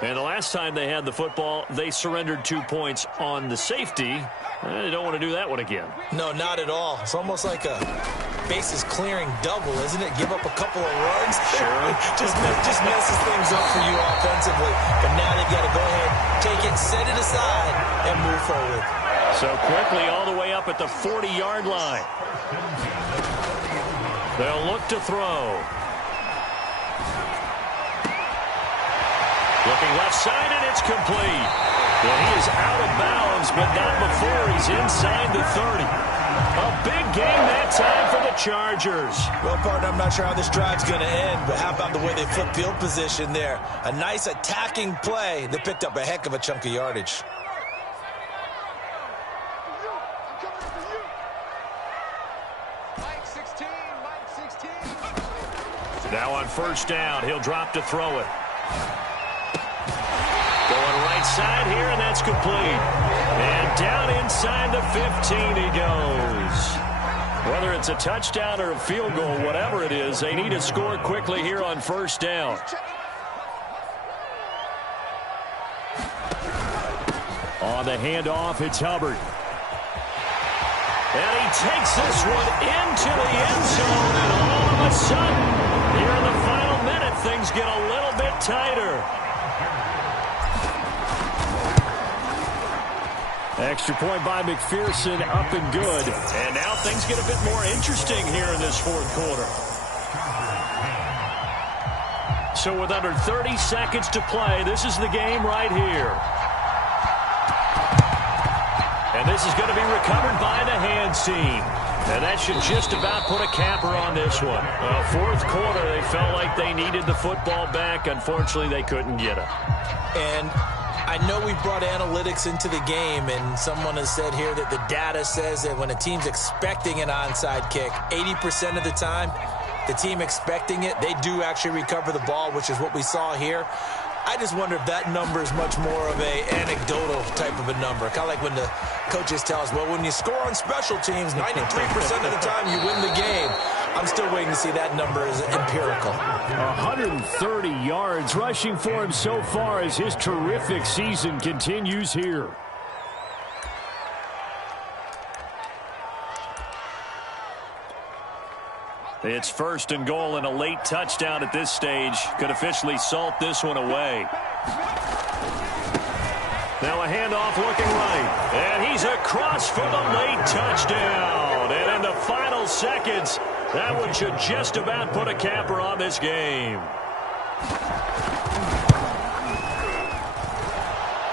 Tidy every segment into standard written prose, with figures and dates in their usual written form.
And the last time they had the football, they surrendered 2 points on the safety. They don't want to do that one again. No, not at all. It's almost like a bases clearing double, isn't it? Give up a couple of runs. Sure. just messes things up for you offensively. But now they've got to go ahead, take it, set it aside, and move forward. So quickly all the way up at the 40-yard line. They'll look to throw. Looking left side, and it's complete. Well, he is out of bounds, but not before he's inside the 30. A big game that time for the Chargers. Well, partner, I'm not sure how this drive's going to end, but how about the way they flip field position there? A nice attacking play that picked up a heck of a chunk of yardage. Now on first down, he'll drop to throw it. Going right side here, and that's complete. And down inside the 15 he goes. Whether it's a touchdown or a field goal, whatever it is, they need to score quickly here on first down. On the handoff, it's Hubbard. And he takes this one into the end zone, and all of a sudden, here in the final minute, things get a little bit tighter. Extra point by McPherson, up and good. And now things get a bit more interesting here in this fourth quarter. So with under 30 seconds to play, this is the game right here. And this is going to be recovered by the hands team. And that should just about put a capper on this one. Fourth quarter, they felt like they needed the football back. Unfortunately, they couldn't get it. And I know we brought analytics into the game, and someone has said here that the data says that when a team's expecting an onside kick, 80% of the time, the team expecting it, they do actually recover the ball, which is what we saw here. I just wonder if that number is much more of a anecdotal type of a number. Kind of like when the coaches tell us, well, when you score on special teams, 93% of the time you win the game. I'm still waiting to see that number as empirical. 130 yards rushing for him so far as his terrific season continues here. It's first and goal, and a late touchdown at this stage could officially salt this one away. Now a handoff looking right, and he's across for the late touchdown. And in the final seconds, that one should just about put a capper on this game.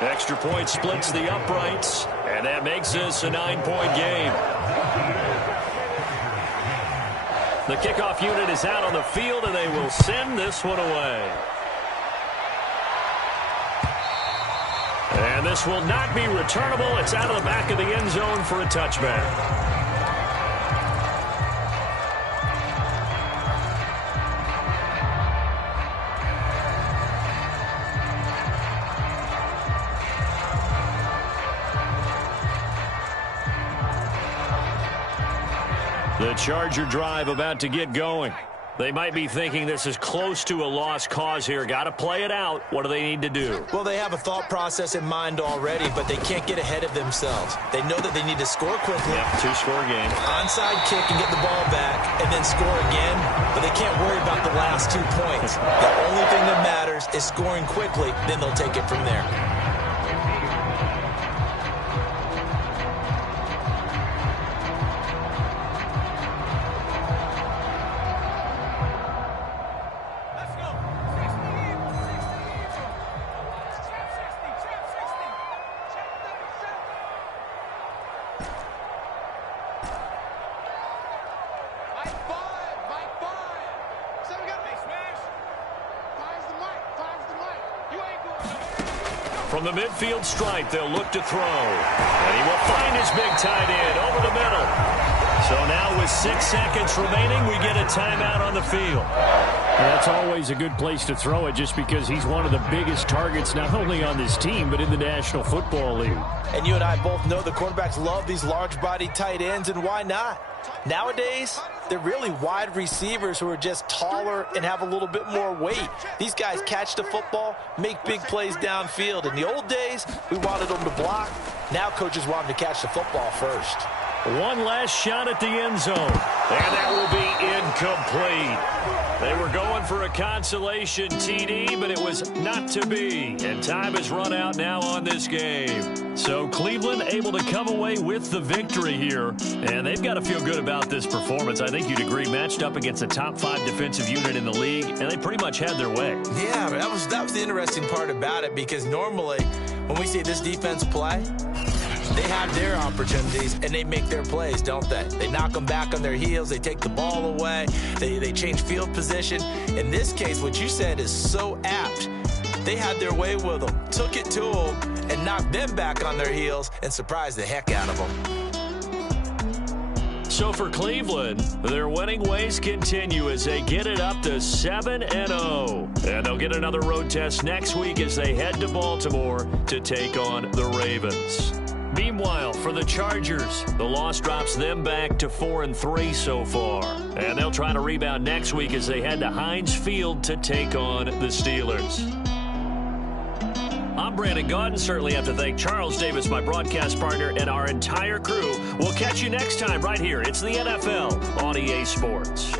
Extra point splits the uprights, and that makes this a 9-point game. The kickoff unit is out on the field, and they will send this one away. And this will not be returnable. It's out of the back of the end zone for a touchback. The Charger drive about to get going. They might be thinking this is close to a lost cause here. Got to play it out. What do they need to do? Well, they have a thought process in mind already, but they can't get ahead of themselves. They know that they need to score quickly. Yep, two-score game. Onside kick and get the ball back and then score again, but they can't worry about the last 2 points. The only thing that matters is scoring quickly, then they'll take it from there. From the midfield stripe, they'll look to throw. And he will find his big tight end over the middle. So now with 6 seconds remaining, we get a timeout on the field. And that's always a good place to throw it just because he's one of the biggest targets not only on this team but in the National Football League. And you and I both know the quarterbacks love these large-bodied tight ends, and why not? Nowadays, They're really wide receivers who are just taller and have a little bit more weight. These guys catch the football, make big plays downfield. In the old days, we wanted them to block. Now coaches want them to catch the football first. One last shot at the end zone, and that will be incomplete. They were going for a consolation TD, but it was not to be. And time has run out now on this game. So Cleveland able to come away with the victory here. And they've got to feel good about this performance. I think you'd agree, matched up against a top 5 defensive unit in the league, and they pretty much had their way. Yeah, that was the interesting part about it, because normally when we see this defense play, they have their opportunities, and they make their plays, don't they? They knock them back on their heels. They take the ball away. They change field position. In this case, what you said is so apt. They had their way with them, took it to them, and knocked them back on their heels and surprised the heck out of them. So for Cleveland, their winning ways continue as they get it up to 7-0. And they'll get another road test next week as they head to Baltimore to take on the Ravens. Meanwhile, for the Chargers, the loss drops them back to 4-3 so far. And they'll try to rebound next week as they head to Heinz Field to take on the Steelers. I'm Brandon Gaudin. Certainly have to thank Charles Davis, my broadcast partner, and our entire crew. We'll catch you next time right here. It's the NFL on EA Sports.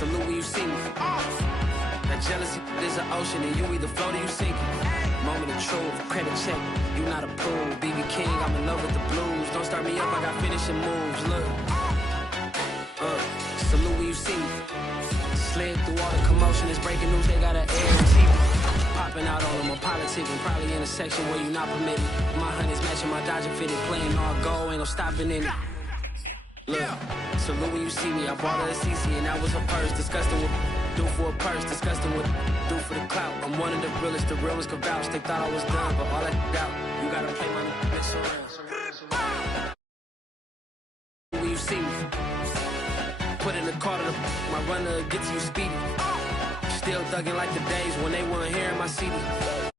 Salute when you see me. That jealousy is an ocean, and you either float or you sink. Moment of truth, credit check, you not approved. BB King, I'm in love with the blues. Don't start me up, I got finishing moves. Look, salute when you see me. Slid through all the commotion, it's breaking news. They got an air and TV. Popping out on them, I'm politicking. Probably in a section where you not permitted. My honey's matching my Dodger fitted. Playing all go, ain't no stopping in it. Look, salute when you see me. I bought her a CC and that was her purse. Disgusting with do for a purse. Disgusting with do for the clout. I'm one of the realest. The real ones could vouch. They thought I was done, but all that doubt. You gotta play my bitch around. When you see me, put in the car to my runner, get to you speedy. Still thugging like the days when they weren't here in my city.